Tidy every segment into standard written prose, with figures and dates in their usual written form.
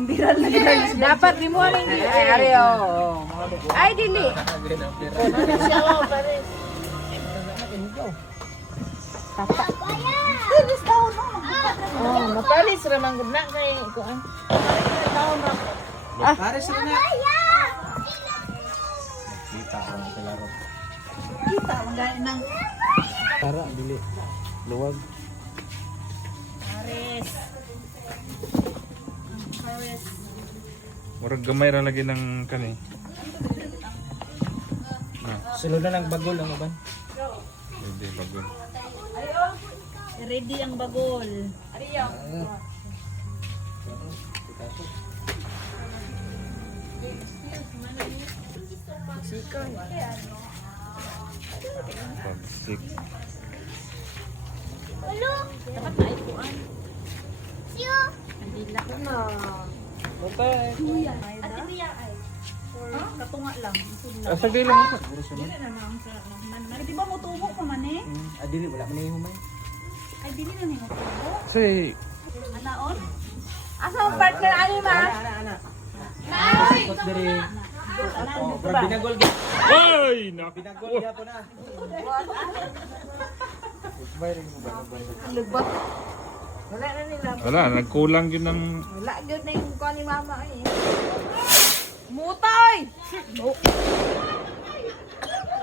Ang viral na guys. Dapat di mo ning ay ari oh. Ay dili. Finish daw no. Oh, mapalis ra man gud na kay kuan. Pares na na. Kita ang gani ng Tara, dili. Luwag. Murag gamay ra lagi ng kani. Sulod na ng bagol ang uban. Hindi bagol. ready ang bagol. Pagsik. Dapat na ikuan. Andila ko na. Katunga lang. Asa gay lang ako. Dili na lang sa man. Di ba mo tubo pa man eh? Dili wala man yung humay. Ay dili na ninyo tubo. Say, Anaon? Asa ang partner ani ma? Kot diri. Binagol gyud. ay, nak. Binagol gyapon na. Lubot. Wala na nila. Wala, nagkulang yun ng Wala gyud na yung kuan ni mama eh. Mutoy!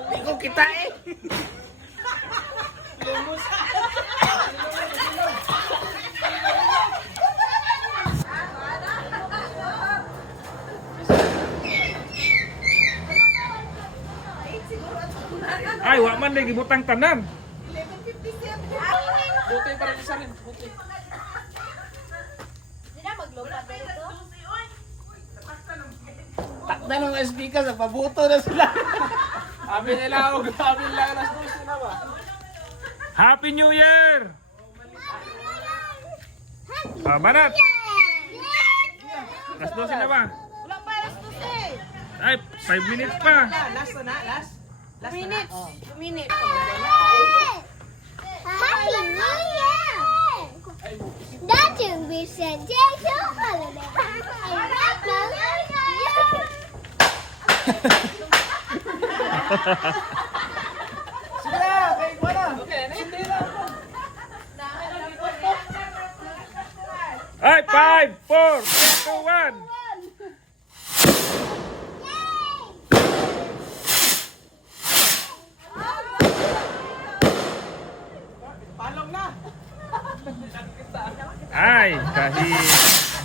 Hindi ko kita eh. ay, wa man lagi butang tanan. Buti para sa rin. Buti. Takda ng speaker sa pabuto na sila. Abi nila og abi nila alas 12 na ba? Happy New Year! Banat! Alas 12 na ba? Wala pa alas 12. Ay, 5 minutes pa. Last na, last. Last Minutes. 2 minutes. Happy New Year! That's a presentation holiday. Sige na, kay wala. Okay, hindi na. Ay, 5, 4, 3, 2, 1. Palong na. Ay, kahit